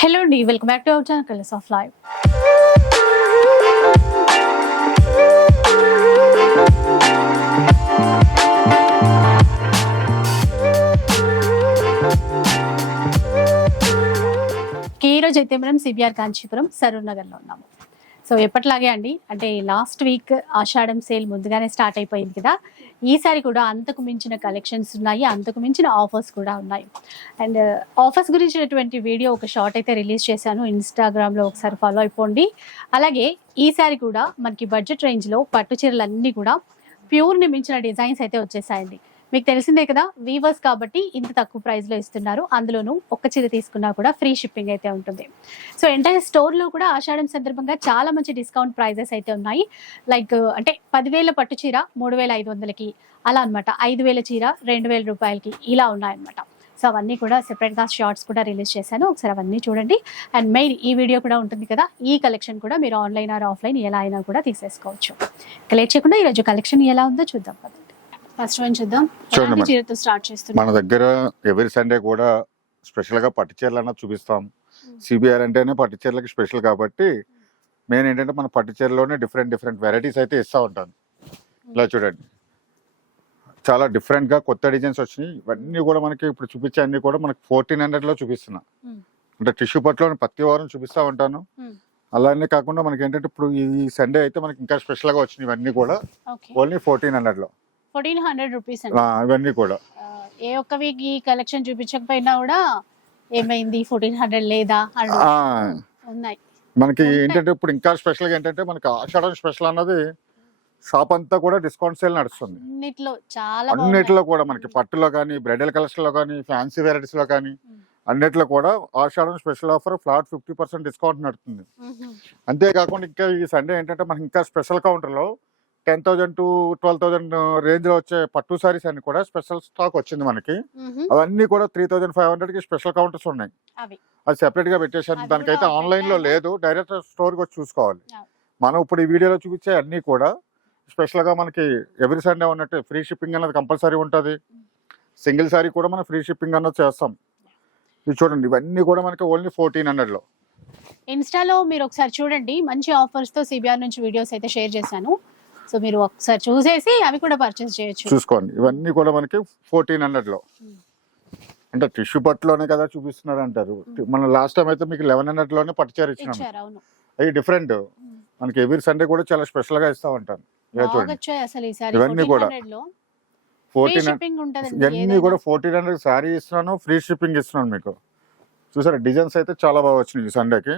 Hello అండి welcome back to our channel colours of live ఈ రోజు అయితే మనం సిబిఆర్ కాంచీపురం సరూర్ నగర్లో ఉన్నాము. సో ఎప్పట్లాగే అండి అంటే లాస్ట్ వీక్ ఆషాఢం సేల్ ముందుగానే స్టార్ట్ అయిపోయింది కదా. ఈసారి కూడా అంతకు మించిన కలెక్షన్స్ ఉన్నాయి అంతకు మించిన ఆఫర్స్ కూడా ఉన్నాయి. అండ్ ఆఫర్స్ uh, గురించినటువంటి వీడియో ఒక షార్ట్ అయితే రిలీజ్ చేశాను. ఇన్స్టాగ్రామ్లో ఒకసారి ఫాలో అయిపోండి. అలాగే ఈసారి కూడా మనకి బడ్జెట్ రేంజ్లో పట్టు చీరలు అన్నీ కూడా ప్యూర్ని మించిన డిజైన్స్ అయితే వచ్చేసాయండి. మీకు తెలిసిందే కదా వీవర్స్ కాబట్టి ఇంత తక్కువ ప్రైస్లో ఇస్తున్నారు. అందులోనూ ఒక్క చీర తీసుకున్నా కూడా ఫ్రీ షిప్పింగ్ అయితే ఉంటుంది. సో ఎంటైర్ స్టోర్లో కూడా ఆషాఢం సందర్భంగా చాలా మంచి డిస్కౌంట్ ప్రైజెస్ అయితే ఉన్నాయి. లైక్ అంటే పదివేల పట్టు చీర మూడు వేల ఐదు వందలకి అలా అనమాట ఐదు వేల చీర రెండు వేల రూపాయలకి ఇలా ఉన్నాయన్నమాట. సో అవన్నీ కూడా సెపరేట్గా షార్ట్స్ కూడా రిలీజ్ చేశాను. ఒకసారి అవన్నీ చూడండి. అండ్ మెయిన్ ఈ వీడియో కూడా ఉంటుంది కదా ఈ కలెక్షన్ కూడా మీరు ఆన్లైన్ ఆర్ ఆఫ్లైన్ ఎలా అయినా కూడా తీసేసుకోవచ్చు. ఇక లేట్ చేయకుండా ఈరోజు కలెక్షన్ ఎలా ఉందో చూద్దాం కదా ఫస్ట్ వన్ చూద్దాం. చూడండి ఎలాంటి మరి. చీరతో స్టార్ట్ చేస్తున్నాం మన దగ్గర ఎవరి సండే కూడా స్పెషల్గా పట్టు చీరలు అన్నది చూపిస్తాం సిబిఆర్ అంటేనే పట్టు చీరలకి స్పెషల్ కాబట్టి మెయిన్ ఏంటంటే మన పట్టు చీరలోనే డిఫరెంట్ డిఫరెంట్ వెరైటీస్ అయితే ఇస్తా ఉంటాను ఇలా చూడండి. చాలా డిఫరెంట్గా కొత్త డిజైన్స్ వచ్చినాయి. ఇవన్నీ కూడా మనకి ఇప్పుడు చూపించే అన్ని కూడా మనకి ఫోర్టీన్ హండ్రెడ్లో చూపిస్తున్నా. Hmm. అంటే టిష్యూ పట్లో ప్రతి వారం చూపిస్తా ఉంటాను. Hmm. అలానే కాకుండా మనకి ఏంటంటే ఇప్పుడు ఈ సండే అయితే మనకి ఇంకా స్పెషల్గా వచ్చినాయి ఇవన్నీ కూడా. ఓన్లీ ఫోర్టీన్ హండ్రెడ్లో. ఫోర్టీన్ హండ్రెడ్ రూపీస్ అండి ఆ, ఇవన్నీ కూడా ఏ ఒక్క వీక్ ఈ కలెక్షన్ చూపించకపోయినా కూడా ఏమైంది ఫోర్టీన్ హండ్రెడ్ లేదా అని ఉన్నాయి మనకి. ఏంటంటే ఇప్పుడు ఇంకా స్పెషల్గా ఏంటంటే మనకి ఆషాఢం స్పెషల్ అన్నది షాప్ అంతా కూడా డిస్కౌంట్ సేల్ నడుస్తుంది అన్నిట్లో చాలా. అన్నిట్లో కూడా మనకి పట్టులో కానీ బ్రైడల్ కలెక్షన్లో కానీ ఫ్యాన్సీ వెరైటీస్లో కానీ. అన్నిట్లో కూడా Ashadam special offer flat fifty percent discount నడుస్తుంది మ్మ్. అంతేకాకుండా ఇంకా ఈ సండే ఏంటంటే మనకి ఇంకా స్పెషల్ కౌంటర్లో ten thousand to twelve thousand రేంజ్లో వచ్చే పట్టు సారీస్ అన్ని కూడా స్పెషల్ స్టాక్ వచ్చింది మనకి. అవన్నీ కూడా త్రీ థౌసండ్ ఫైవ్ హండ్రెడ్కి స్పెషల్ కౌంటర్స్ ఉన్నాయి అది సెపరేట్గా పెట్టేశాను. అది దానికైతే ఆన్లైన్లో. లేదు. డైరెక్ట్ స్టోర్ వచ్చి చూసుకోవాలి. మనం ఇప్పుడు ఈ వీడియోలో చూపించే అన్ని కూడా స్పెషల్గా మనకి ఎవ్రీ సండే ఉన్నట్టు ఫ్రీ షిప్పింగ్ అన్నది కంపల్సరీ ఉంటుంది. సింగిల్ సారీ కూడా మనం ఫ్రీ షిప్పింగ్ అన్నది చేస్తాం. ఇది చూడండి ఇవన్నీ కూడా మనకి ఓన్లీ ఫోర్టీన్ హండ్రెడ్లో ఇన్స్టాలో మీరు ఒకసారి చూడండి. మంచి ఆఫర్స్తో సిబిఆర్ నుంచి వీడియోస్ అయితే షేర్ చేశాను. సో మీరు ఒకసారి చూసేసి అవి కూడా పర్చేస్ చేయొచ్చు. చూసుకోండి. ఇవన్నీ కూడా మనకి ఫోర్టీన్ హండ్రెడ్లో. Hmm. అంటే టిష్యూ పట్టులోనే కదా చూపిస్తున్నారు అంటారు మన లాస్ట్ టైం అయితే మీకు లెవెన్ హండ్రెడ్లోనే పట్టు చీర ఇచ్చినాం అవి డిఫరెంట్ మనకి ఎవ్రీ సండే కూడా చాలా స్పెషల్గా ఇస్తా ఉంటాను ఇవన్నీ కూడా. ఫోర్టీన్ ఇవన్నీ కూడా ఫోర్టీన్ హండ్రెడ్ శారీ ఇస్తున్నాను ఫ్రీ షిప్పింగ్ ఇస్తున్నాను మీకు. చూసారా డిజైన్స్ అయితే చాలా బాగా వచ్చినాయి ఈ సండేకి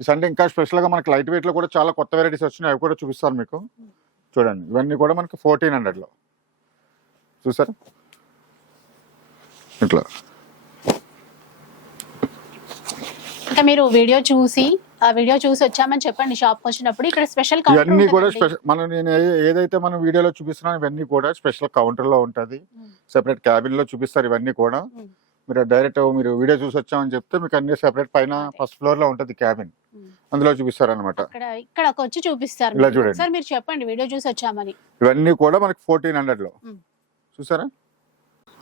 ఈ సండే ఇంకా స్పెషల్గా మనకి లైట్ వెయిట్లో కూడా చాలా కొత్త వెరైటీస్ వచ్చినాయి. అవి కూడా చూపిస్తాను మీకు. చూడండి. ఇవన్నీ కూడా మనకి ఫోర్టీన్ హండ్రెడ్లో. చూసారా? ఇట్లా. ఇంకా మీరు వీడియో చూసి ఆ వీడియో చూసి వచ్చామని చెప్పండి షాప్ వచ్చినప్పుడు. ఇక్కడ స్పెషల్ ఇవన్నీ కూడా స్పెషల్ మనం నేను ఏ- ఏదైతే మనం వీడియోలో చూపిస్తున్నాను ఇవన్నీ కూడా స్పెషల్ కౌంటర్లో ఉంటుంది. సెపరేట్ క్యాబిన్లో చూపిస్తారు ఇవన్నీ కూడా. మీరు డైరెక్ట్ మీరు వీడియో చూసి వచ్చామని చెప్తే మీకు అన్ని సెపరేట్ పైన ఫస్ట్ ఫ్లోర్లో ఉంటుంది క్యాబిన్ అందులో చూపిస్తారు అనమాట ఇక్కడ వచ్చి చూపిస్తారు ఇలా. చూడండి. ఒకసారి మీరు చెప్పండి వీడియో చూసి వచ్చామని. ఇవన్నీ కూడా మనకి ఫోర్టీన్ హండ్రెడ్లో. Hmm. చూసారా?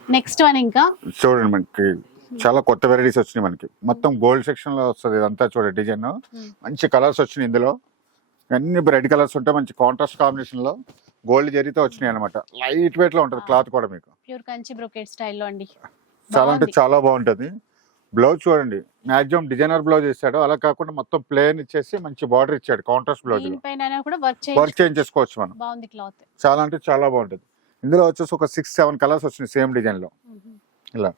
నెక్స్ట్ వన్ ఇంకా? చూడండి మనకి. చాలా కొత్త వెరైటీస్ వచ్చినాయి మనకి. మొత్తం గోల్డ్ సెక్షన్లో వస్తుంది ఇదంతా చూడండి డిజైన్ Hmm. మంచి కలర్స్ వచ్చినాయి ఇందులో. అన్ని రెడ్ కలర్స్ ఉంటాయి మంచి కాంట్రాస్ట్ కాంబినేషన్లో గోల్డ్ జరీతో వచ్చినాయి అనమాట లైట్ వెయిట్లో ఉంటుంది క్లాత్ కూడా మీకు. ప్యూర్ కంచి బ్రొకెట్ స్టైల్లో అండి. చాలా అంటే. చాలా బాగుంటది. బ్లౌజ్ చూడండి మాక్సిమం డిజైనర్ బ్లౌజ్ ఇస్తాడు అలా కాకుండా మొత్తం ప్లేన్ ఇచ్చేసి మంచి బార్డర్ ఇచ్చాడు కాంట్రాస్ట్ బ్లౌజ్ వర్క్ చేంజ్ చేసుకోవచ్చు మనం. చాలా అంటే చాలా బాగుంటుంది. ఇందులో వచ్చేసి ఒక సిక్స్ సెవెన్ కలర్స్ వచ్చినాయి సేమ్ డిజైన్లో ఇలా.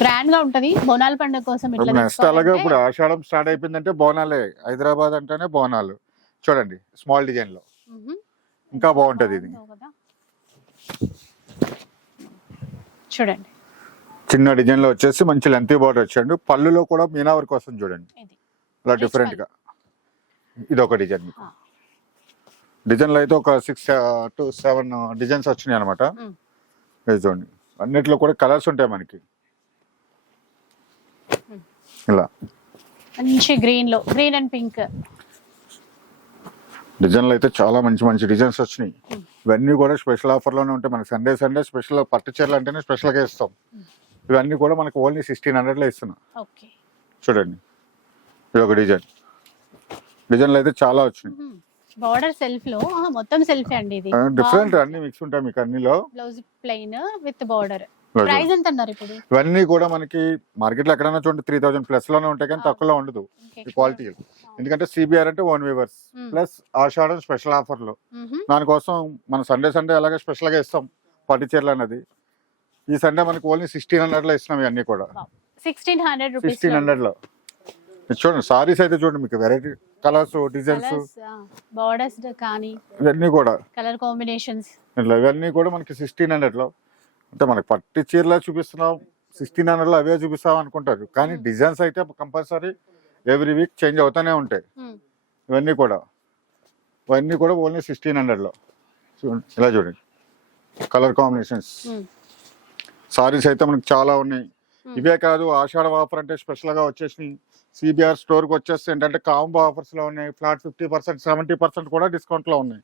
గ్రాండ్గా ఉంటది. బోనాల పండుగ కోసం నెక్స్ట్ అలాగే ఇప్పుడు ఆషాఢం స్టార్ట్ అయిపోయిందంటే బోనాలే. హైదరాబాద్ అంటేనే బోనాలు. చూడండి స్మాల్ డిజైన్లో. ఇంకా బాగుంటది ఇది. చూడండి. చిన్న డిజైన్లో వచ్చేసి మంచి లెంతీ బార్డర్ వచ్చాడు పళ్ళులో కూడా మీనా వర్క్ వస్తుంది చూడండి. ఇలా Rich డిఫరెంట్గా. ఇది ఒక డిజైన్ ఆ. డిజైన్లో అయితే ఒక సిక్స్ టు సెవెన్ డిజైన్స్ వచ్చినాయి అనమాట చూడండి. అన్నిట్లో కూడా కలర్స్ ఉంటాయి మనకి. ఇలా. మంచి గ్రీన్లో గ్రీన్ అండ్ పింక్ డిజైన్లు అయితే చాలా మంచి మంచి డిజైన్స్ వచ్చినాయి. ఇవన్నీ కూడా స్పెషల్ ఆఫర్లోనే ఉంటాయి. మనకి సండే సండే స్పెషల్ పట్టు చీరలు అంటేనే స్పెషల్గా ఇస్తాం. ఇవన్నీ కూడా మనకి ఓన్లీ సిక్స్టీన్ హండ్రెడ్లో ఇస్తున్నా. చూడండి. ఇది ఒక డిజైన్. డిజైన్లు అయితే చాలా వచ్చినాయి. బార్డర్ సెల్ఫ్లో మొత్తం సెల్ఫ్ అండి ఇది. డిఫరెంట్ అన్ని మిక్స్ ఉంటాయి మీకు అన్నిలో. Blouse plain with border. Price ఎంత అన్నారు ఇప్పుడు? ఇవన్నీ కూడా మనకి మార్కెట్లో ఎక్కడైనా చూడండి త్రీ థౌసండ్ ప్లస్లోనే ఉంటాయి కానీ తక్కువలో ఉండదు ఈ క్వాలిటీ ఎందుకంటే సిబిఆర్ అంటే own weavers. Plus Ashadam special ఆఫర్లు దానికోసం మన సండే సండే అలాగే స్పెషల్గా ఇస్తాం పట్టు చీరలు అనేది ఈ సండే మనకి ఓన్లీ సిక్స్టీన్ హండ్రెడ్లో ఇస్తున్నాం ఇవన్నీ కూడా. సిక్స్టీన్ హండ్రెడ్ సిక్స్టీన్ హండ్రెడ్లో. చూడండి సారీస్ అయితే చూడండి మీకు వెరైటీ కలర్స్ డిజైన్స్ బార్డర్స్ కానీ ఇవన్నీ కూడా. కలర్ కాంబినేషన్స్ ఇట్లా ఇవన్నీ కూడా మనకి సిక్స్టీన్ హండ్రెడ్లో. అంటే మనకి పట్టు చీరలో చూపిస్తున్నాం సిక్స్టీన్ హండ్రెడ్లో అవే చూపిస్తాం అనుకుంటారు. కానీ Hmm. డిజైన్స్ అయితే కంపల్సరీ ఎవ్రీ వీక్ చేంజ్ అవుతూనే ఉంటాయి. Hmm. ఇవన్నీ కూడా. ఇవన్నీ కూడా ఓన్లీ సిక్స్టీన్ హండ్రెడ్లో చూడండి ఇలా చూడండి. కలర్ కాంబినేషన్స్ సారీస్ అయితే మనకి చాలా ఉన్నాయి. Hmm. ఇవే కాదు ఆషాఢ ఆఫర్ అంటే స్పెషల్గా వచ్చేసి సిబిఆర్ స్టోర్కి వచ్చేసి ఏంటంటే కాంబో ఆఫర్స్లో ఉన్నాయి. Flat fifty percent seventy percent కూడా డిస్కౌంట్లో ఉన్నాయి.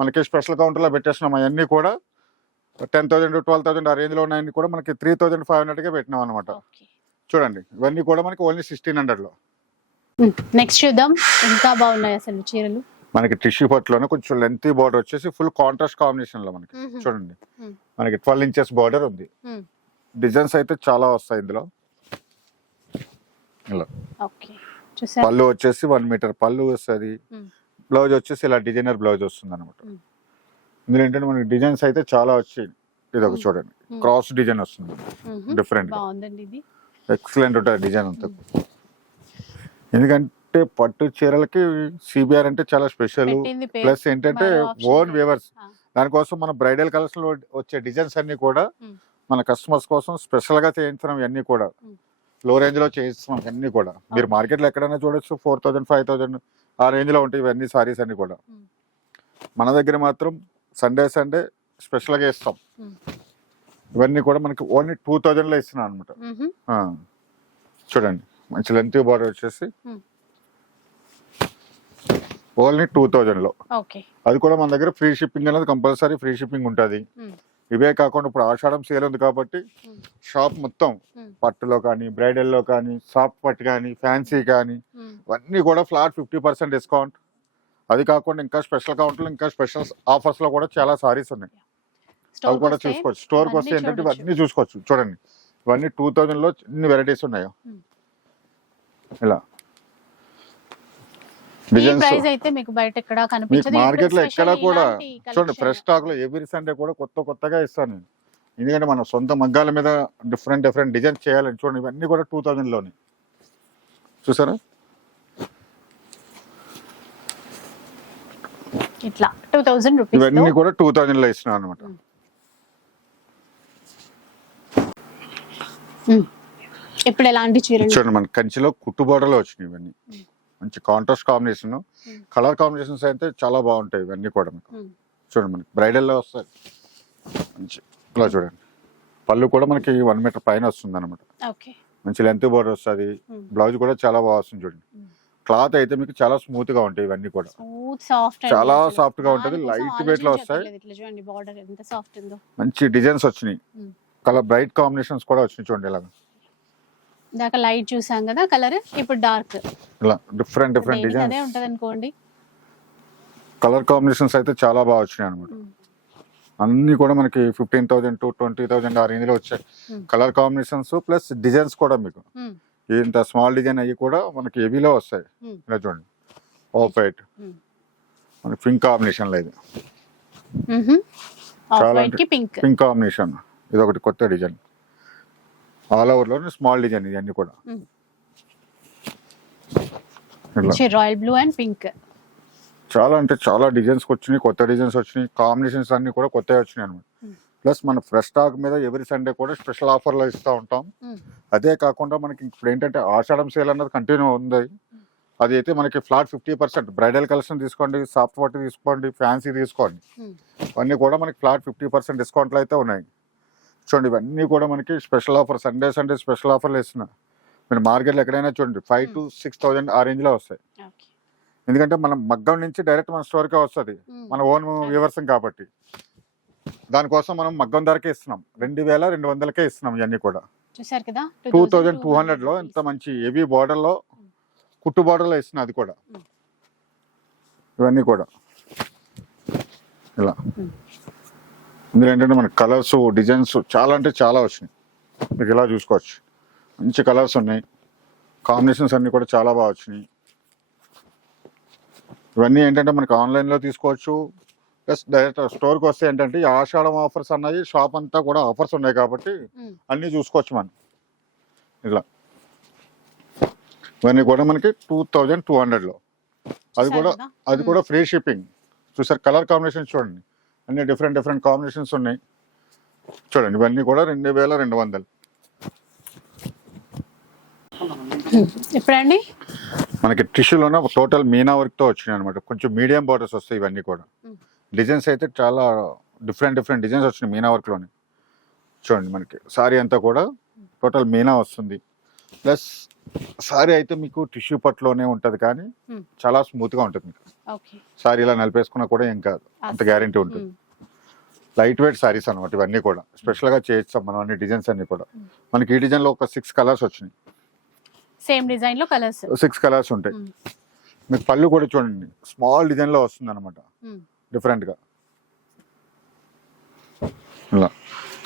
మనకి స్పెషల్ కౌంటర్లో పెట్టేస్తున్నాం అవన్నీ కూడా టెన్ థౌసండ్ ట్వెల్వ్ థౌసండ్ ఆ రేంజ్లో ఉన్నాయన్నీ కూడా మనకి త్రీ థౌసండ్ ఫైవ్ హండ్రెడ్గా పెట్టినాం అనమాట చూడండి ఇవన్నీ కూడా మనకి ఓన్లీ సిక్స్టీన్ హండ్రెడ్లో నెక్స్ట్ చూద్దాం ఇంకా బాగున్నాయి అసలు చీరలు? మనకి టిష్యూ పట్టులోనే కొంచెం లెంతీ బార్డర్ వచ్చేసి ఫుల్ కాంట్రాస్ట్ కాంబినేషన్లో మనకి. చూడండి. మనకి ట్వెల్వ్ ఇంచెస్ బార్డర్ ఉంది. డిజైన్స్ అయితే చాలా వస్తాయి ఇందులో. ఇలా. పళ్ళు వచ్చేసి వన్ మీటర్ పళ్ళు వస్తుంది. బ్లౌజ్ వచ్చేసి ఇలా డిజైనర్ బ్లౌజ్ వస్తుంది అనమాట. ఇందులో ఏంటంటే మనకి డిజైన్స్ అయితే చాలా వచ్చాయి ఇది ఒక. చూడండి. క్రాస్ డిజైన్ వస్తుంది డిఫరెంట్ ఎక్సలెంట్ ఉంటుంది డిజైన్ అంతా ఎందుకంటే పట్టు చీరలకి సిబిఆర్ అంటే చాలా స్పెషల్. ప్లస్ ఏంటంటే ఓన్. వేవర్స్. దానికోసం మన బ్రైడల్ కలర్స్లో వచ్చే డిజైన్స్ అన్ని కూడా. మన కస్టమర్స్ కోసం స్పెషల్గా చేయించడం ఇవన్నీ కూడా. లో రేంజ్లో చేయిస్తున్నాం ఇవన్నీ కూడా మీరు. మార్కెట్లో ఎక్కడైనా చూడొచ్చు ఫోర్ థౌసండ్ ఫైవ్ థౌసండ్ ఆ రేంజ్లో ఉంటాయి ఇవన్నీ సారీస్ అన్ని కూడా. మన దగ్గర మాత్రం సండే సండే స్పెషల్గా ఇస్తాం Hmm. ఇవన్నీ కూడా మనకి ఓన్లీ టూ థౌజండ్లో ఇస్తున్నాం అనమాట. చూడండి మంచి లెంత్ బార్డర్ వచ్చేసి Hmm. ఓన్లీ టూ థౌజండ్లో ఓకే అది కూడా మన దగ్గర ఫ్రీ షిప్పింగ్ అనేది కంపల్సరీ ఫ్రీ షిప్పింగ్ ఉంటుంది. ఇవే కాకుండా ఇప్పుడు ఆషాఢం సేల్ ఉంది కాబట్టి. షాప్ మొత్తం Hmm. పట్టులో కానీ బ్రైడల్లో కానీ సాఫ్ట్ పట్టు కానీ ఫ్యాన్సీ కానీ. ఇవన్నీ కూడా ఫ్లాట్ ఫిఫ్టీ పర్సెంట్ డిస్కౌంట్ అది కాకుండా ఇంకా స్పెషల్ కౌంటర్లు ఇంకా స్పెషల్ ఆఫర్స్లో కూడా చాలా సారీస్ ఉన్నాయి. అవి కూడా చూసుకోవచ్చు. స్టోర్ వస్తే ఏంటంటే ఇవన్నీ చూసుకోవచ్చు. చూడండి. ఇవన్నీ టూ థౌజండ్లో ఎన్ని వెరైటీస్ ఉన్నాయో? Hmm. ఇలా. మీకు మార్కెట్లో ఎక్కడ కూడా చూడండి ఫ్రెష్ ఫ్రెష్ స్టాక్లో ఎవ్రీ సండే కూడా కొత్త కొత్తగా ఇస్తాను నేను. ఎందుకంటే మన సొంత మగ్గాల మీద డిఫరెంట్ డిఫరెంట్ డిజైన్ చేయాలని చూడండి. ఇవన్నీ కూడా టూ థౌజండ్లోనే చూసారా? ఇట్లా టూ థౌసండ్ రూపీస్ ఇవన్నీ కూడా టూ థౌజండ్లో ఇస్తున్నాను అనమాట ఇప్పుడు ఎలాంటి చీరలు? చూడండి మన కంచిలో కుట్టు బోర్డర్లో వచ్చినాయి ఇవన్నీ. మంచి కాంట్రాస్ట్ కాంబినేషన్. కలర్ కాంబినేషన్స్ అయితే చాలా బాగుంటాయి ఇవన్నీ కూడా మీకు. చూడండి మనకి బ్రైడల్లో వస్తాయి. మంచి ఇలా చూడండి. పళ్ళు కూడా మనకి వన్ మీటర్ పైన వస్తుంది అనమాట ఓకే. మంచి లెంత్ బోర్డర్ వస్తుంది. బ్లౌజ్ కూడా చాలా బాగా వస్తుంది చూడండి. క్లాత్ అయితే మీకు చాలా స్మూత్గా ఉంటాయి ఇవన్నీ కూడా. స్మూత్ సాఫ్ట్ చాలా soft గా ఉంటది, light weight లో వస్తాయి. ఇట్లా చూడండి బార్డర్ ఎంత సాఫ్ట్ ఉందో. మంచి డిజైన్స్ వచ్చినాయి. కలర్ బ్రైట్ కాంబినేషన్స్ కూడా వచ్చినాయి చూడండి ఇలా ఇందాక లైట్ చూసాం కదా కలర్ ఇప్పుడు డార్క్. ఇలా డిఫరెంట్ డిఫరెంట్ అదే డిజైన్స్. ఉంటది అనుకోండి. కలర్ కాంబినేషన్స్ అయితే చాలా బాగా వచ్చినాయి అనమాట. అన్ని కూడా మనకి fifteen thousand to twenty thousand ఆ రేంజ్లో వచ్చాయి. కలర్ కాంబినేషన్స్ ప్లస్ డిజైన్స్ కూడా మీకు. ఇంత స్మాల్ డిజైన్ అయ్యి కూడా మనకి హెవీలో వస్తాయి. ఇలా చూడండి. Off white. మనకి పింక్ కాంబినేషన్ లేదు కి పింక్ కాంబినేషన్ ఇది ఒకటి కొత్త డిజైన్ ఆల్ ఓవర్లో స్మాల్ డిజైన్ ఇవన్నీ కూడా. Hmm. ఇట్లా రాయల్ బ్లూ అండ్ పింక్ చాలా అంటే చాలా డిజైన్స్ వచ్చినాయి కొత్త డిజైన్స్ వచ్చినాయి కాంబినేషన్స్ అన్ని కూడా కొత్తవి వచ్చినాయి అనమాట. ప్లస్ మన ఫ్రెష్ స్టాక్ మీద ఎవ్రీ సండే కూడా స్పెషల్ ఆఫర్లో ఇస్తూ ఉంటాం. అదే కాకుండా మనకి ఇప్పుడు ఏంటంటే ఆషాఢం సేల్ అన్నది కంటిన్యూ ఉంది. అది అయితే మనకి flat fifty percent. Bridal collection తీసుకోండి సాఫ్ట్ వాటర్ తీసుకోండి ఫ్యాన్సీ తీసుకోండి. ఇవన్నీ కూడా మనకి ఫ్లాట్ ఫిఫ్టీ పర్సెంట్ డిస్కౌంట్లు అయితే ఉన్నాయి. చూడండి ఇవన్నీ కూడా మనకి special offer Sunday Sunday special ఆఫర్లు ఇస్తున్నా. మీరు మార్కెట్లో ఎక్కడైనా చూడండి ఫైవ్ టు సిక్స్ థౌజండ్ ఆ రేంజ్లో వస్తాయి. ఎందుకంటే మనం మగ్గం నుంచి డైరెక్ట్ మన స్టోర్కే వస్తుంది. మన ఓన్ వ్యూవర్స్ కాబట్టి. దానికోసం మనం మగ్గం ధరకే ఇస్తున్నాం. రెండు వేల రెండు వందలకే ఇస్తున్నాం ఇవన్నీ కూడా. చూసారు కదా? టూ థౌజండ్ టూ హండ్రెడ్లో ఇంత మంచి హెవీ బార్డర్లో కుట్టు బార్డర్లో ఇస్తున్నా అది కూడా. ఇవన్నీ కూడా. ఇలా. ఇందులో ఏంటంటే మన కలర్స్ డిజైన్స్ చాలా అంటే చాలా వచ్చినాయి. మీకు ఇలా చూసుకోవచ్చు. మంచి కలర్స్ ఉన్నాయి. కాంబినేషన్స్ అన్ని కూడా చాలా బాగా వచ్చినాయి. ఇవన్నీ ఏంటంటే మనకి ఆన్లైన్లో తీసుకోవచ్చు. ప్లస్ డైరెక్ట్ స్టోర్కి వస్తే ఏంటంటే ఈ ఆషాఢం ఆఫర్స్ అన్నది షాప్ అంతా కూడా ఆఫర్స్ ఉన్నాయి కాబట్టి Mm. అన్నీ చూసుకోవచ్చు మనం. ఇలా ఇవన్నీ కూడా మనకి టూ థౌజండ్ టూ హండ్రెడ్లో అది కూడా అది కూడా ఫ్రీ షిప్పింగ్ చూసారు కలర్ కాంబినేషన్ చూడండి. అన్ని డిఫరెంట్ డిఫరెంట్ కాంబినేషన్స్ ఉన్నాయి. చూడండి ఇవన్నీ కూడా రెండు వేల రెండు వందలు. ఎప్పుడండి? మనకి టిష్యూలోనే టోటల్ మీనా వర్క్తో వచ్చినాయి అనమాట కొంచెం మీడియం బార్డర్స్ వస్తాయి ఇవన్నీ కూడా. Mm. డిజైన్స్ అయితే చాలా డిఫరెంట్ డిఫరెంట్ డిజైన్స్ వచ్చినాయి మీనా వర్క్లోనే. చూడండి మనకి సారీ అంతా కూడా టోటల్ మీనా వస్తుంది. ప్లస్ సారీ అయితే మీకు టిష్యూ పట్టులోనే ఉంటుంది కానీ Mm. చాలా స్మూత్గా ఉంటుంది మీకు. సారీ ఇలా నలిపేసుకున్నా కూడా ఏం కాదు అంత గ్యారంటీ ఉంటుంది. లైట్ వెయిట్ సారీస్ అనమాట ఇవన్నీ కూడా. స్పెషల్గా చేయిస్తాం మనం అన్ని డిజైన్స్ అన్ని కూడా. Mm. మనకి ఈ డిజైన్లో ఒక సిక్స్ కలర్స్ వచ్చినాయి. సేమ్ డిజైన్లో కలర్స్ సిక్స్ కలర్స్ ఉంటాయి మీకు పళ్ళు కూడా చూడండి స్మాల్ డిజైన్లో వస్తుంది అనమాట డిఫరెంట్గా. ఇలా.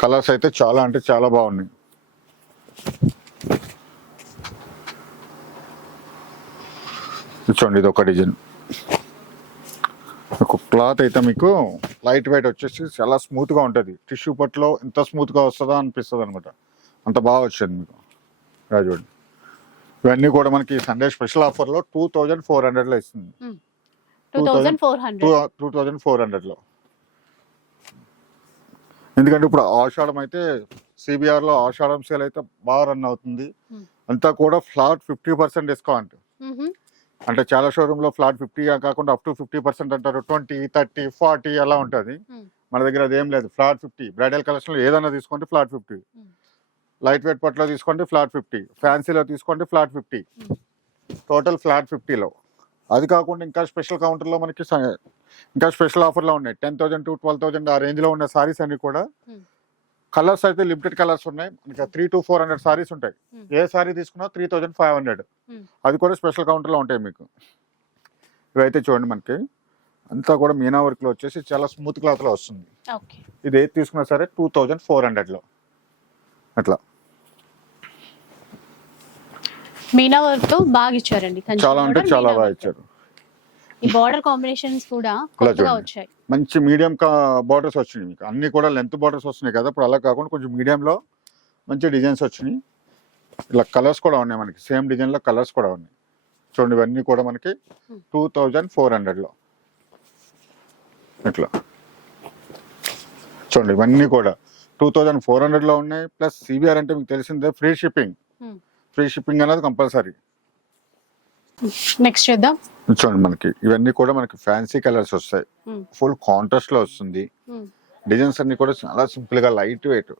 కలర్స్ అయితే చాలా అంటే చాలా బాగున్నాయి. చూడండి ఇది ఒక డిజైన్. ఒక క్లాత్ అయితే మీకు లైట్ వెయిట్ వచ్చేసి చాలా స్మూత్గా ఉంటుంది. టిష్యూ పట్లో ఎంత స్మూత్గా వస్తుందా అనిపిస్తుంది అనమాట అంత బాగా వచ్చింది మీకు. రాజు ఇవన్నీ కూడా మనకి సండే స్పెషల్ ఆఫర్లో టూ థౌజండ్ ఫోర్ హండ్రెడ్లో ఇస్తుంది. Two thousand four two hundred two thousand four హండ్రెడ్లో. ఎందుకంటే ఇప్పుడు ఆషాఢం అయితే సిబిఆర్లో ఆషాఢం సేల్ అయితే బాగా రన్ అవుతుంది. Hmm. అంతా కూడా ఫ్లాట్ ఫిఫ్టీ పర్సెంట్ డిస్కౌంట్ అంటే చాలా షోరూమ్లో ఫ్లాట్ ఫిఫ్టీ కాకుండా అప్ టు ఫిఫ్టీ పర్సెంట్ అంటారు. ట్వంటీ థర్టీ ఫార్టీ అలా ఉంటుంది. Hmm. మన దగ్గర అదేం లేదు. ఫ్లాట్ ఫిఫ్టీ బ్రైడల్ కలెక్షన్లో ఏదైనా తీసుకోండి ఫ్లాట్ ఫిఫ్టీ. లైట్ వెయిట్ పట్లో తీసుకోండి ఫ్లాట్ ఫిఫ్టీ ఫ్యాన్సీలో తీసుకోండి ఫ్లాట్ ఫిఫ్టీ. టోటల్ ఫ్లాట్ ఫిఫ్టీలో అది కాకుండా ఇంకా స్పెషల్ కౌంటర్లో మనకి ఇంకా స్పెషల్ ఆఫర్లో ఉన్నాయి. Ten thousand to twelve thousand ఆ రేంజ్లో ఉన్న సారీస్ అన్ని కూడా. కలర్స్ అయితే లిమిటెడ్ కలర్స్ ఉన్నాయి. మనకి three to four hundred sarees ఉంటాయి. ఏ సారీ తీసుకున్నా త్రీ థౌసండ్ ఫైవ్ హండ్రెడ్. అది కూడా స్పెషల్ కౌంటర్లో ఉంటాయి మీకు. ఇవైతే చూడండి మనకి. అంతా కూడా మీనా వర్క్లో వచ్చేసి చాలా స్మూత్ క్లాత్లో వస్తుంది. ఇది ఏది తీసుకున్నా సరే టూ థౌజండ్ ఫోర్ హండ్రెడ్లో. అట్లా. మీనా వర్క్తో బాగా ఇచ్చారండి. చాలా అంటే చాలా బాగా. ఇచ్చారు. ఈ బార్డర్ కాంబినేషన్స్ కూడా కొత్తగా. వచ్చాయి. మంచి మీడియం బార్డర్స్ వచ్చినాయి మీకు. అన్ని కూడా లెంత్ బార్డర్స్ వస్తున్నాయి కదా. ఇప్పుడు అలా కాకుండా కొంచెం మీడియంలో మంచి డిజైన్స్ వచ్చినాయి. ఇలా కలర్స్ కూడా ఉన్నాయి మనకి. సేమ్ డిజైన్లో కలర్స్ కూడా ఉన్నాయి. చూడండి ఇవన్నీ కూడా మనకి. టూ థౌజండ్ ఫోర్ హండ్రెడ్లో ఇట్లా. చూడండి ఇవన్నీ కూడా టూ థౌజండ్ ఫోర్ హండ్రెడ్లో ఉన్నాయి. ప్లస్ సిబిఆర్ అంటే మీకు తెలిసిందే ఫ్రీ షిప్పింగ్. ఫ్రీ షిప్పింగ్ అనేది కంపల్సరీ నెక్స్ట్ చూద్దాం చూడండి మనకి ఇవన్నీ కూడా మనకి ఫ్యాన్సీ కలర్స్ వస్తాయి. ఫుల్ కాంట్రాస్ట్లో వస్తుంది. డిజైన్స్ అన్ని కూడా చాలా సింపుల్గా లైట్ వెయిట్.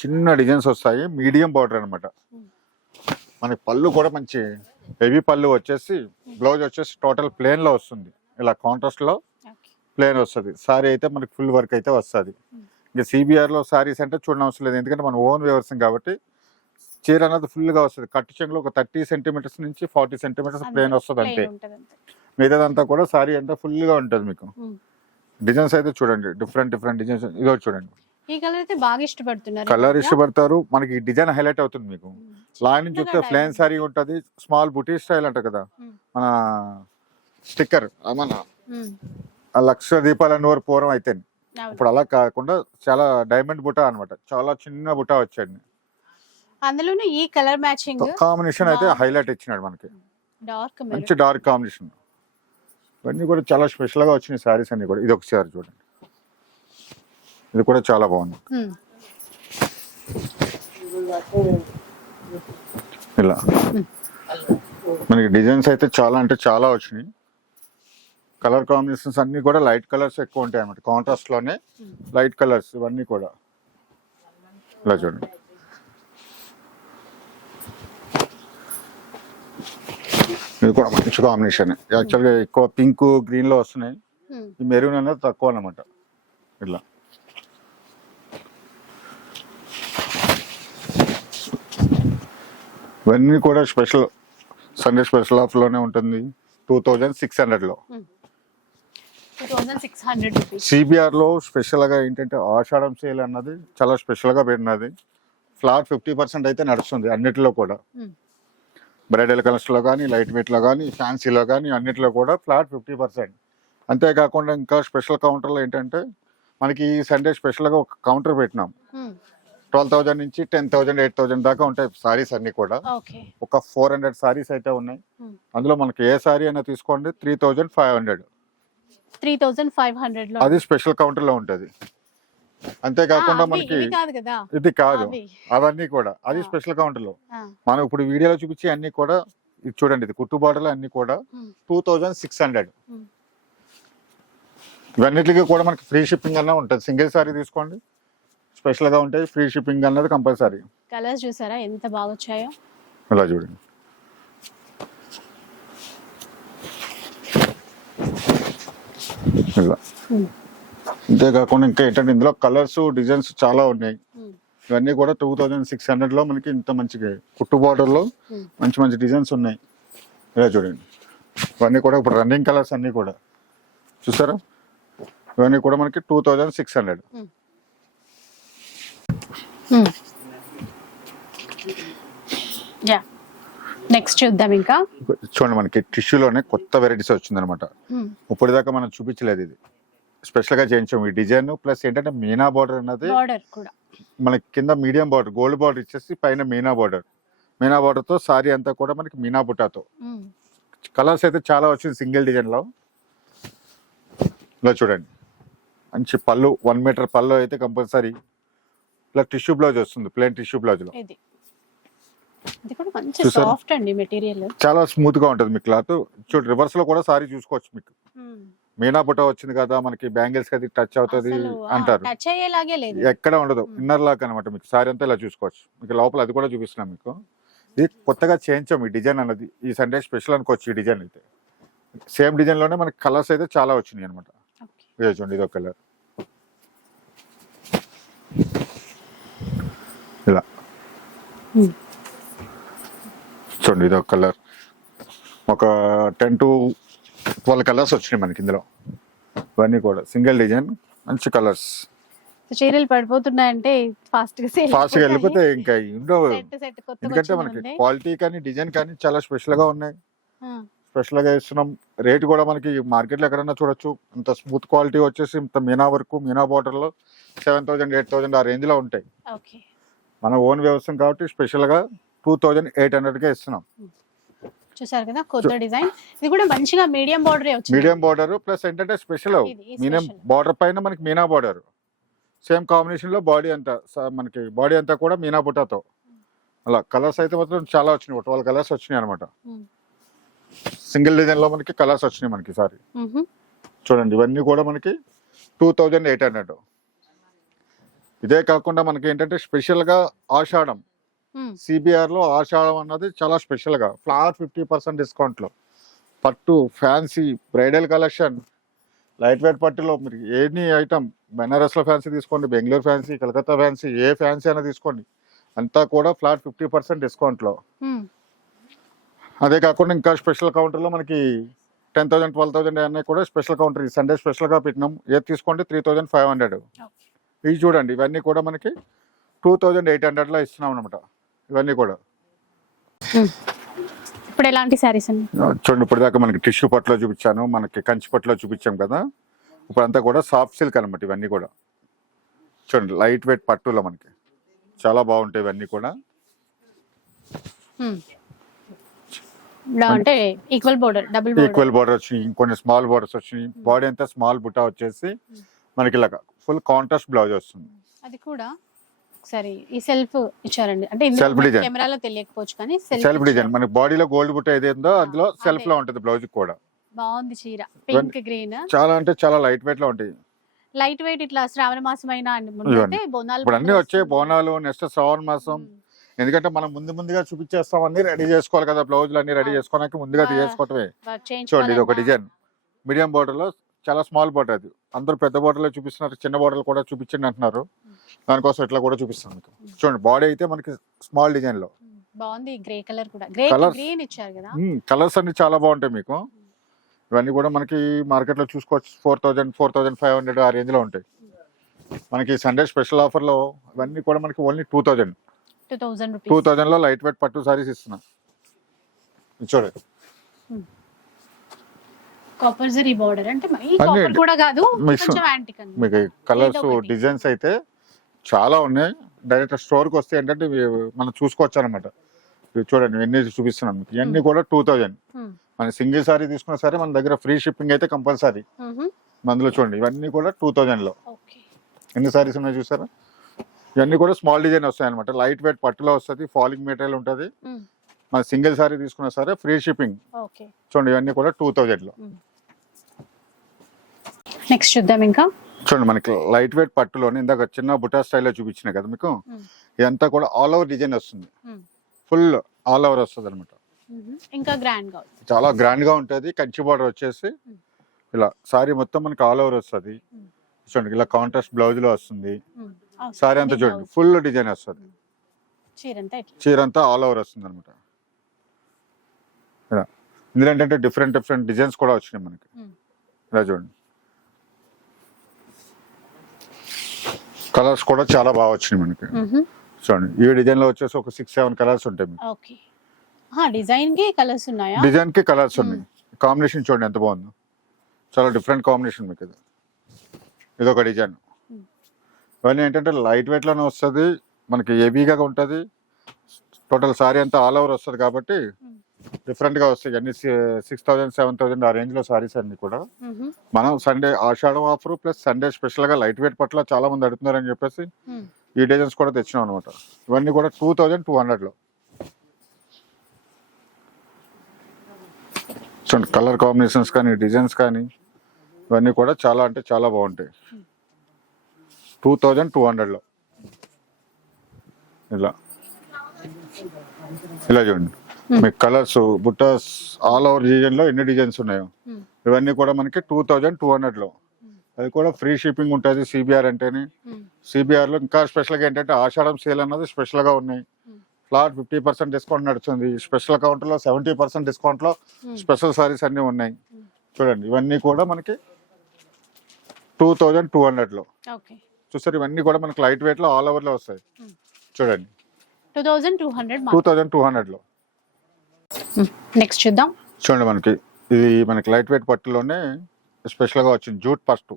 చిన్న డిజైన్స్ వస్తాయి మీడియం బార్డర్ అన్నమాట Hmm. మనకి పళ్ళు కూడా మంచి హెవీ పళ్ళు వచ్చేసి బ్లౌజ్ వచ్చేసి టోటల్ ప్లేన్లో వస్తుంది ఇలా కాంట్రాస్ట్లో. ప్లేన్ వస్తుంది సారీ అయితే మనకి ఫుల్ వర్క్ అయితే వస్తుంది. ఇంకా సిబిఆర్లో సారీస్ అంటే చూడడం అవసరం లేదు ఎందుకంటే మన ఓన్ వ్యవసాయం కాబట్టి చీర అనేది ఫుల్గా వస్తుంది కట్టు చెంగులో ఒక థర్టీ సెంటీమీటర్స్ నుంచి ఫార్టీ సెంటీమీటర్స్. ప్లేన్ వస్తుంది అంతే. మిగతాదంతా కూడా సారీ అంతా ఫుల్గా ఉంటుంది మీకు. డిజైన్స్ అయితే చూడండి డిఫరెంట్ డిఫరెంట్ డిజైన్స్ ఇదో చూడండి ఈ కలర్ అయితే బాగా ఇష్టపడుతున్నారు కలర్. ఇష్టపడతారు మనకి డిజైన్ హైలైట్ అవుతుంది మీకు. లైన్ నుంచి చూస్తే ప్లేన్. సారీ ఉంటది స్మాల్ బుటీ స్టైల్ అంట కదా. మన స్టిక్కర్ మన లక్ష దీపాల నూరు పూర్వం అయితే. ఇప్పుడు అలా కాకుండా చాలా డైమండ్ బుటా అన్నమాట చాలా చిన్న బుటా వచ్చాడు అందులోనే ఈ కలర్ మ్యాచింగ్ కాంబినేషన్ అయితే. హైలైట్ ఇచ్చినాడు మనకి. డార్క్ మంచి డార్క్ కాంబినేషన్. ఇవన్నీ కూడా చాలా స్పెషల్గా వచ్చినాయి సారీస్ అన్ని కూడా. ఇది ఒకసారి చూడండి. ఇది కూడా చాలా బాగుంది. ఇలా. మనకి డిజైన్స్ అయితే చాలా అంటే చాలా వచ్చినాయి. కలర్ కాంబినేషన్స్ అన్ని కూడా లైట్ కలర్స్ ఎక్కువ ఉంటాయి అన్నమాట. కాంట్రాస్ట్లోనే లైట్ కలర్స్ ఇవన్నీ కూడా. ఇలా చూడండి. ఇది కూడా మంచి కాంబినేషన్ యాక్చువల్గా ఎక్కువ పింక్ గ్రీన్లో వస్తున్నాయి. ఈ మెరూన్ అనేది తక్కువ అనమాట ఇట్లా. ఇవన్నీ కూడా స్పెషల్ సండే స్పెషల్ ఆఫ్లోనే ఉంటుంది. టూ థౌజండ్ సిక్స్ హండ్రెడ్లో. సిబిఆర్లో స్పెషల్గా ఏంటంటే ఆషాఢం సేల్ అన్నది చాలా స్పెషల్గా పెట్టినది. ఫ్లాట్ ఫిఫ్టీ పర్సెంట్ అయితే నడుస్తుంది అన్నిటిలో కూడా. బ్రైడల్ కలర్స్లో కానీ లైట్ వెయిట్లో కానీ ఫ్యాన్సీలో కానీ అన్నిటిలో కూడా ఫ్లాట్ ఫిఫ్టీ పర్సెంట్. అంతేకాకుండా ఇంకా స్పెషల్ కౌంటర్లో ఏంటంటే మనకి ఈ సండే స్పెషల్గా ఒక కౌంటర్ పెట్టినాం. ట్వెల్వ్ థౌజండ్ నుంచి టెన్ థౌజండ్ ఎయిట్ థౌజండ్ దాకా ఉంటాయి సారీస్ అన్ని కూడా. ఒక ఫోర్ హండ్రెడ్ సారీస్ అయితే ఉన్నాయి. అందులో మనకి ఏ సారీ అయినా తీసుకోండి three thousand five hundred. Three thousand five hundred అది స్పెషల్ కౌంటర్లో ఉంటుంది. అంతేకాకుండా మనకి ఇది కాదు. అవి. అవన్నీ కూడా. అది. స్పెషల్ కౌంటర్లో. ఆ, మనం ఇప్పుడు వీడియోలో చూపించే అన్ని కూడా ఇది చూడండి ఇది కుట్టు బాటలు అన్ని కూడా. Two thousand six hundred. ఇవన్నిటికీ కూడా మనకి ఫ్రీ షిప్పింగ్ అన్న ఉంటుంది. సింగిల్ సారీ తీసుకోండి. స్పెషల్గా ఉంటాయి. ఫ్రీ షిప్పింగ్ అన్నది కంపల్సరీ. కలర్స్ చూసారా? ఎంత బాగా వచ్చాయో? ఇలా చూడండి. ఇలా. అంతేకాకుండా ఇంకా ఏంటంటే ఇందులో కలర్స్ డిజైన్స్ చాలా ఉన్నాయి. ఇవన్నీ కూడా టూ థౌజండ్ సిక్స్ హండ్రెడ్లో మనకి ఇంత మంచిగా కుట్టు border లో. మంచి మంచి డిజైన్స్ ఉన్నాయి. ఇలా చూడండి. ఇవన్నీ కూడా ఇప్పుడు రన్నింగ్ కలర్స్ అన్నీ కూడా. చూసారా? ఇవన్నీ కూడా మనకి two thousand six hundred. Next చూద్దాం ఇంకా. చూడండి మనకి టిష్యూలోనే కొత్త వెరైటీస్ వచ్చిందనమాట. ఇప్పటిదాకా మనం చూపించలేదు ఇది. స్పెషల్గా చేయించాం ఈ డిజైన్. ప్లస్ ఏంటంటే మీనా బార్డర్ అన్నది బార్డర్ కూడా. మనకి కింద మీడియం బార్డర్ గోల్డ్ బార్డర్ ఇచ్చేసి పైన మీనా బార్డర్. మీనా బార్డర్తో సారీ అంతా కూడా మనకి మీనా బుటాతో. కలర్స్ అయితే చాలా వచ్చింది సింగిల్ డిజైన్లో ఇలా చూడండి. మంచి పళ్ళు వన్ మీటర్ పళ్ళు అయితే కంపల్సరీ. ఇలా టిష్యూ బ్లౌజ్ వస్తుంది ప్లెయిన్ టిష్యూ బ్లౌజ్లో ఇది. ఇది కూడా మంచి చూసారా? సాఫ్ట్ అండి మెటీరియల్. చాలా స్మూత్గా ఉంటుంది మీ క్లాత్. చూడు రివర్స్లో కూడా సారీ చూసుకోవచ్చు మీకు. మీనా బుట్ట వచ్చింది కదా మనకి బ్యాంగిల్స్ అది టచ్ అవుతుంది అంటారు. టచ్ అయ్యేలాగే లేదు. ఎక్కడ ఉండదు. ఇన్నర్ లాక్ అనమాట మీకు. సారీ అంతా ఇలా చూసుకోవచ్చు. మీకు లోపల అది కూడా చూపిస్తున్నాం మీకు. ఇది కొత్తగా చేయించాం ఈ డిజైన్ అన్నది. ఈ సండే స్పెషల్ అనుకోవచ్చు ఈ డిజైన్ అయితే. సేమ్ డిజైన్లోనే మనకి కలర్స్ అయితే చాలా వచ్చినాయి అనమాట. చూడండి ఇది ఒక కలర్. ఇలా. చూడండి ఇది ఒక కలర్. ఒక టెన్ టు ట్వెల్వ్ కలర్స్ వచ్చినాయి మనకి ఇందులో. ఇవన్నీ కూడా. సింగిల్ డిజైన్ మంచి కలర్స్. చీరలు పడిపోతున్నాయంటే ఫాస్ట్గా సేల్ ఫాస్ట్గా వెళ్ళిపోతే ఇంకా ఉండవు సెట్ సెట్ కొత్తగా ఎందుకంటే మనకి. క్వాలిటీ కానీ డిజైన్ కానీ చాలా స్పెషల్గా ఉన్నాయి. స్పెషల్గా ఇస్తున్నాం రేట్ కూడా మనకి మార్కెట్లో ఎక్కడైనా చూడొచ్చు. ఇంత స్మూత్ క్వాలిటీ వచ్చేసి ఇంత మీనా వర్క్ మీనా బార్డర్లో సెవెన్ థౌసండ్ ఎయిట్ థౌసండ్ ఆ రేంజ్లో ఉంటాయి. ఓకే. మన ఓన్ వ్యవసాయం కాబట్టి స్పెషల్గా టూ థౌజండ్ ఎయిట్ హండ్రెడ్ కే ఇస్తున్నాం చూసారు కదా కొత్త డిజైన్. ఇది కూడా మంచిగా medium border medium border plus ఏంటంటే స్పెషల్ special. బార్డర్ పైన మనకి మీనా బార్డర్. సేమ్ కాంబినేషన్లో బాడీ అంతా మనకి బాడీ అంతా కూడా మీనా బుట్టాతో. అలా కలర్స్ అయితే మాత్రం చాలా వచ్చినాయి ట్వెల్వ్ కలర్స్ వచ్చినాయి అనమాట. సింగిల్ డిజైన్లో మనకి కలర్స్ వచ్చినాయి మనకి సారీ. చూడండి ఇవన్నీ కూడా మనకి టూ థౌజండ్ ఎయిట్ హండ్రెడ్ ఇదే కాకుండా మనకి ఏంటంటే స్పెషల్గా ఆషాఢం. సిబిఆర్లో ఆషాఢం అన్నది చాలా స్పెషల్గా. ఫ్లాట్ ఫిఫ్టీ పర్సెంట్ డిస్కౌంట్లో. పట్టు fancy bridal collection light weight పట్టులో మీరు ఎనీ ఐటమ్ బెనారస్లో ఫ్యాన్సీ తీసుకోండి బెంగళూరు ఫ్యాన్సీ కలకత్తా ఫ్యాన్సీ ఏ ఫ్యాన్సీ అయినా తీసుకోండి. అంతా కూడా ఫ్లాట్ ఫిఫ్టీ పర్సెంట్ డిస్కౌంట్లో. మ్, అదే కాకుండా ఇంకా స్పెషల్ కౌంటర్లో మనకి టెన్ థౌసండ్ ట్వెల్వ్ థౌసండ్ అన్నీ కూడా స్పెషల్ కౌంటర్ ఈ సండే స్పెషల్గా పెట్టినాం. ఏది తీసుకోండి త్రీ థౌసండ్ ఫైవ్ హండ్రెడ్. ఇవి చూడండి ఇవన్నీ కూడా మనకి టూ థౌజండ్ ఎయిట్ హండ్రెడ్లో ఇస్తున్నాం అనమాట ఇవన్నీ కూడా. ఇప్పుడు ఎలాంటి శారీస్ అండి? చూడండి ఇప్పుడు దాకా మనకి టిష్యూ పట్టులో చూపించాను మనకి కంచి పట్టులో చూపించాం కదా. ఇప్పుడు అంతా కూడా సాఫ్ట్ సిల్క్ అనమాట ఇవన్నీ కూడా. చూడండి లైట్ వెయిట్ పట్టులో మనకి. చాలా బాగుంటాయి ఇవన్నీ కూడా. ఇలా అంటే equal border double equal border వచ్చినాయి ఇంకొన్ని స్మాల్ బార్డర్స్ వచ్చినాయి. బాడీ అంతా స్మాల్ బుట్టా వచ్చేసి మనకి ఇలాగ ఫుల్ కాంట్రాస్ట్ బ్లౌజ్ వస్తుంది. అది కూడా? ఒకసారి ఈ సెల్ఫ్ ఇచ్చారండి. అంటే Self design. కెమెరాలో తెలియకపోవచ్చు కానీ సెల్ఫ్ డిజైన్ మనకి బాడీలో గోల్డ్ బుట్ట ఏదైందో అందులో అదే. సెల్ఫ్లో ఉంటుంది బ్లౌజ్ కూడా. బాగుంది చీర. పింక్ గ్రీన్ చాలా అంటే చాలా లైట్ వెయిట్లో ఉంటాయి. లైట్ వెయిట్ ఇట్లా శ్రావణ మాసం అయినా ఇప్పుడు అన్ని వచ్చాయి వస్తుంది. బోనాలు నెక్స్ట్ శ్రావణ మాసం. ఎందుకంటే మనం ముందు ముందుగా చూపించేస్తాం అన్ని రెడీ చేసుకోవాలి కదా బ్లౌజులు అన్ని రెడీ. చేసుకోవడానికి ముందుగా. తీసుకోవటమే చూడండి ఇది ఒక డిజైన్ మీడియం బార్డర్లో చాలా స్మాల్ బార్డర్ అది. అందరూ పెద్ద బార్డర్లో చూపిస్తున్నారు చిన్న బార్డర్ కూడా చూపించండి అంటున్నారు. దానికోసం ఇట్లా కూడా చూపిస్తాను మీకు. చూడండి బాడీ అయితే మనకి స్మాల్ డిజైన్లో. బాగుంది గ్రే కలర్ కూడా. గ్రే Colours- గ్రీన్ ఇచ్చారు కదా? కలర్స్ అన్ని చాలా బాగుంటాయి మీకు. ఇవన్నీ కూడా మనకి మార్కెట్లో చూసుకోవచ్చు. Four thousand four thousand five hundred ఆ రేంజ్లో ఉంటాయి. మనకి సండే స్పెషల్ ఆఫర్లో ఇవన్నీ కూడా మనకి ఓన్లీ టూ థౌజండ్ టూ థౌజండ్లో లైట్ వెయిట్ పట్టు సారీస్ ఇస్తున్నా. చూడండి కాపర్ జరీ బార్డర్ అంటే మరి అన్ని కాపర్ కూడా కాదు mix. కొంచెం యాంటిక్ అండి. మీకు కలర్స్. డిజైన్స్ అయితే చాలా ఉన్నాయి. డైరెక్ట్ స్టోర్కి వస్తే ఏంటంటే మనం చూసుకోవచ్చు అనమాట చూడండి ఇవన్నీ చూపిస్తున్నాను మీకు. ఇవన్నీ కూడా టూ థౌజండ్ మన సింగిల్ సారీ తీసుకున్నా సరే మన దగ్గర ఫ్రీ షిప్పింగ్ అయితే కంపల్సరీ అందులో చూడండి ఇవన్నీ కూడా టూ థౌజండ్లో. ఎన్ని సారీస్ ఉన్నాయి చూసారా? ఇవన్నీ కూడా స్మాల్ డిజైన్ వస్తాయి అనమాట లైట్ వెయిట్ పట్టులో వస్తుంది ఫాలింగ్ మెటీరియల్ ఉంటుంది. మన సింగిల్ సారీ తీసుకున్నా సరే ఫ్రీ షిప్పింగ్. చూడండి ఇవన్నీ కూడా టూ థౌజండ్లో. నెక్స్ట్ చూద్దాం ఇంకా. చూడండి మనకి లైట్ వెయిట్ పట్టులోనే ఇందాక చిన్న బుటా స్టైల్లో చూపించిన కదా మీకు. ఇదంతా కూడా ఆల్ ఓవర్ డిజైన్ వస్తుంది. ఫుల్ ఆల్ ఓవర్ వస్తుంది అనమాట. ఇంకా గ్రాండ్గా ఉంది. చాలా గ్రాండ్గా ఉంటుంది కంచి బార్డర్ వచ్చేసి. ఇలా సారీ మొత్తం మనకి ఆల్ ఓవర్ వస్తుంది. చూడండి ఇలా కాంట్రాస్ట్ బ్లౌజ్లో వస్తుంది. సారీ అంతా చూడండి. ఫుల్ డిజైన్ వస్తుంది. చీర అంతా ఇట్లా చీర అంతా ఆల్ ఓవర్ వస్తుంది అనమాట ఇలా. ఇందులో ఏంటంటే డిఫరెంట్ డిఫరెంట్ డిజైన్స్ కూడా వచ్చినాయి మనకి. Mm. ఇలా చూడండి. కలర్స్ కూడా చాలా బాగా వచ్చినాయి మనకి. చూడండి. ఈ డిజైన్లో వచ్చేసి ఒక సిక్స్ సెవెన్ కలర్స్ ఉంటాయి మీకు. డిజైన్కి కలర్స్ ఉన్నాయా? డిజైన్కి కలర్స్ ఉన్నాయి. కాంబినేషన్ చూడండి ఎంత బాగుందో. చాలా డిఫరెంట్ కాంబినేషన్ మీకు ఇది. ఇది ఒక డిజైన్ Hmm. ఇవన్నీ ఏంటంటే లైట్ వెయిట్లోనే వస్తుంది. మనకి హెవీగా ఉంటుంది. టోటల్ సారీ అంతా ఆల్ ఓవర్ వస్తుంది కాబట్టి Hmm. డిఫరెంట్గా వస్తాయి. అన్ని సిక్స్ థౌసండ్ సెవెన్ థౌసండ్ ఆ రేంజ్లో సారీస్ అన్ని కూడా. మనం Sunday Ashadham offer plus Sunday స్పెషల్గా లైట్ వెయిట్ పట్ల చాలా మంది అడుగుతున్నారని చెప్పేసి మ్మ్. ఈ డిజైన్స్ కూడా తెచ్చినాం అనమాట ఇవన్నీ కూడా టూ థౌజండ్ టూ హండ్రెడ్లో చూడండి కలర్ కాంబినేషన్స్ కానీ డిజైన్స్ కానీ ఇవన్నీ కూడా చాలా అంటే చాలా బాగుంటాయి. టూ థౌజండ్ టూ హండ్రెడ్లో. ఇలా. ఇలా చూడండి. మీకు కలర్స్ బుట్టాస్ ఆల్ ఓవర్ డిజైన్లో ఎన్ని డిజైన్స్ ఉన్నాయో. మ్మ్. ఇవన్నీ కూడా మనకి టూ థౌజండ్ టూ హండ్రెడ్లో అది కూడా ఫ్రీ షిప్పింగ్ ఉంటుంది సిబిఆర్ అంటేనే. సిబిఆర్లో ఇంకా స్పెషల్గా ఏంటంటే ఆషాఢం సేల్ అన్నది స్పెషల్గా ఉన్నాయి. Hmm. Flat fifty percent discount నడుస్తుంది. స్పెషల్ కౌంటర్లో సెవెంటీ పర్సెంట్ డిస్కౌంట్లో Hmm. స్పెషల్ సారీస్ అన్ని ఉన్నాయి. Hmm. చూడండి ఇవన్నీ కూడా మనకి టూ థౌజండ్ టూ హండ్రెడ్లో. చూసారు ఇవన్నీ కూడా మనకి లైట్ వెయిట్లో ఆల్ ఓవర్లో వస్తాయి. Hmm. చూడండి. Two thousand two hundred two thousand two హండ్రెడ్లో. నెక్స్ట్ చూద్దాం. చూడండి మనకి. ఇది మనకి లైట్ వెయిట్ పట్టులోనే స్పెషల్గా వచ్చింది జూట్ పట్టు.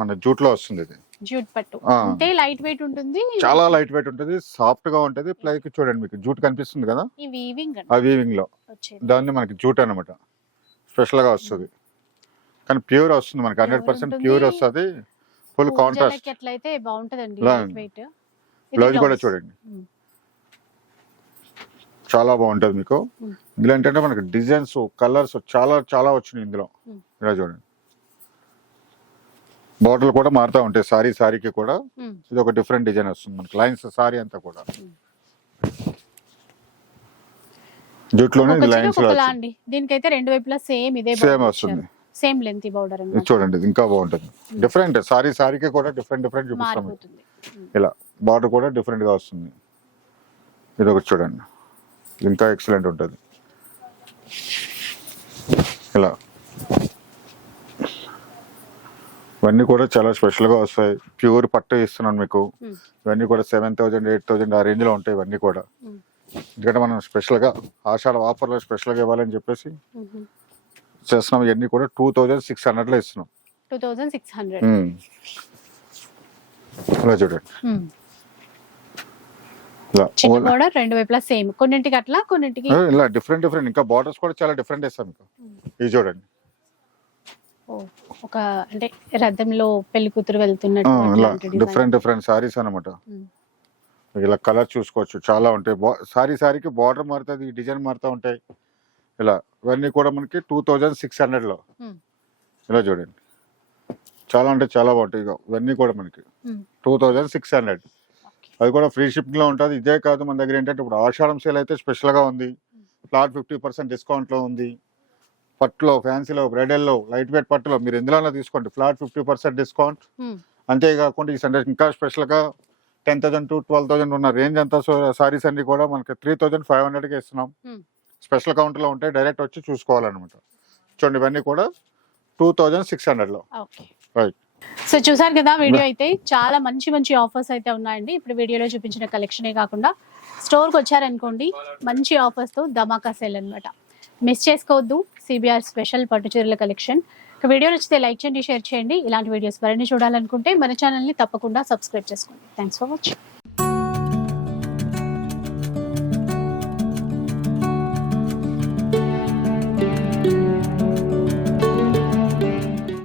మన జూట్లో వస్తుంది ఇది. జ్యూట్ పట్టు. అంటే లైట్ వెయిట్ ఉంటుంది. చాలా లైట్ వెయిట్ ఉంటుంది. సాఫ్ట్గా ఉంటుంది. ప్లస్ చూడండి మీకు. జూట్ కనిపిస్తుంది కదా? ఈ వీవింగ్ ఆ వీవింగ్లో. దాన్ని మనకి జూట్ అనమాట స్పెషల్గా వస్తుంది. కానీ ప్యూర్ వస్తుంది మనకి. Hundred percent. ప్యూర్ వస్తుంది. ఫుల్ కాంట్రాస్ట్ ఎట్లయితే బాగుంటదండి ఇలా లైట్ వెయిట్ బ్లౌజ్ కూడా చూడండి. చాలా బాగుంటుంది మీకు. ఇందులో ఏంటంటే మనకి డిజైన్స్ కలర్స్ చాలా చాలా వచ్చినాయి ఇందులో. ఇలా చూడండి. బాటిల్ కూడా మారుతూ ఉంటాయి. సారీ సారీకి కూడా. ఇది ఒక డిఫరెంట్ డిజైన్ వస్తుంది మనకి. లైన్స్ సారీ అంతా కూడా. జూట్లోనే లైన్స్ దీనికైతే రెండు వైపులా సేమ్ ఇదే సేమ్ వస్తుంది. సేమ్ లెంత్ బౌడర్ చూడండి ఇంకా బాగుంటుంది. డిఫరెంట్ సారీ సారీకి కూడా డిఫరెంట్ డిఫరెంట్ చూపిస్తాం. ఇలా. బార్డర్ కూడా డిఫరెంట్గా వస్తుంది. ఇది ఒకటి చూడండి. ఇంకా ఎక్సలెంట్ ఉంటుంది. ఇలా. ఇవన్నీ కూడా చాలా స్పెషల్గా వస్తాయి. ప్యూర్ పట్టు ఇస్తున్నాను మీకు. ఇవన్నీ కూడా సెవెన్ థౌజండ్ ఎయిట్ థౌజండ్ ఆ రేంజ్లో ఉంటాయి ఇవన్నీ కూడా. ఎందుకంటే మనం స్పెషల్గా ఆషాఢ ఆఫర్లో స్పెషల్గా ఇవ్వాలని చెప్పేసి చేస్తున్నాం. ఇవన్నీ కూడా టూ థౌజండ్ సిక్స్ హండ్రెడ్లో ఇస్తున్నాం. Two thousand six hundred. ఇలా చూడండి. చిన్న బౌడర్ రెండు వైపులా సేమ్ కొన్నింటికి అట్లా కొన్నింటికి ఇలా డిఫరెంట్ డిఫరెంట్ ఇంకా బార్డర్స్ కూడా చాలా డిఫరెంట్ ఇస్తాం మీకు. ఇది చూడండి. ఒక అంటే రథంలో పెళ్ళి కూతురు వెళ్తున్నట్టు. డిఫరెంట్ డిఫరెంట్ సారీస్ అనమాట. ఇలా కలర్ చూసుకోవచ్చు. చాలా ఉంటాయి. సారీ సారీకి బార్డర్ మారుతుంది డిజైన్ మారుతూ ఉంటాయి. ఇలా ఇవన్నీ కూడా మనకి టూ థౌజండ్ సిక్స్ హండ్రెడ్లో. Mm. ఇలా చూడండి. చాలా అంటే చాలా బాగుంటాయి ఇవన్నీ కూడా మనకి. Two thousand six hundred. అది కూడా ఫ్రీ షిప్పింగ్లో ఉంటుంది. ఇదే కాదు మన దగ్గర ఏంటంటే ఇప్పుడు ఆషాఢం సేల్ అయితే స్పెషల్గా ఉంది. ఫ్లాట్ ఫిఫ్టీ పర్సెంట్ డిస్కౌంట్లో ఉంది. పట్టులో ఫ్యాన్సీలో బ్రైడల్లో లైట్ వెయిట్ పట్టులో మీరు ఎందులో తీసుకోండి. Flat fifty percent discount. అంతేకాకుండా ఈ సండే ఇంకా స్పెషల్గా ten thousand to twelve thousand ఉన్న రేంజ్ అంతా సారీస్ అన్ని కూడా మనకి త్రీ థౌసండ్ ఫైవ్ హండ్రెడ్కి ఇస్తున్నాం. స్పెషల్ కౌంటర్లో ఉంటే డైరెక్ట్ వచ్చి చూసుకోవాలన్నమాట. చూడండి ఇవన్నీ కూడా టూ థౌజండ్ సిక్స్ హండ్రెడ్లో. Right. సో చూసారు కదా వీడియో అయితే చాలా మంచి మంచి ఆఫర్స్ అయితే ఉన్నాయండి. ఇప్పుడు వీడియోలో చూపించిన కలెక్షనే కాకుండా స్టోర్కి వచ్చారనుకోండి మంచి ఆఫర్స్తో ధమాకా సేల్ అనమాట మిస్ చేసుకోవద్దు. సిబిఆర్ స్పెషల్ పట్టు చీరల కలెక్షన్ వీడియో నచ్చితే లైక్ చేయండి షేర్ చేయండి. ఇలాంటి వీడియోస్ మరిన్ని చూడాలనుకుంటే మన ఛానల్ని తప్పకుండా సబ్స్క్రైబ్ చేసుకోండి. Thanks for watching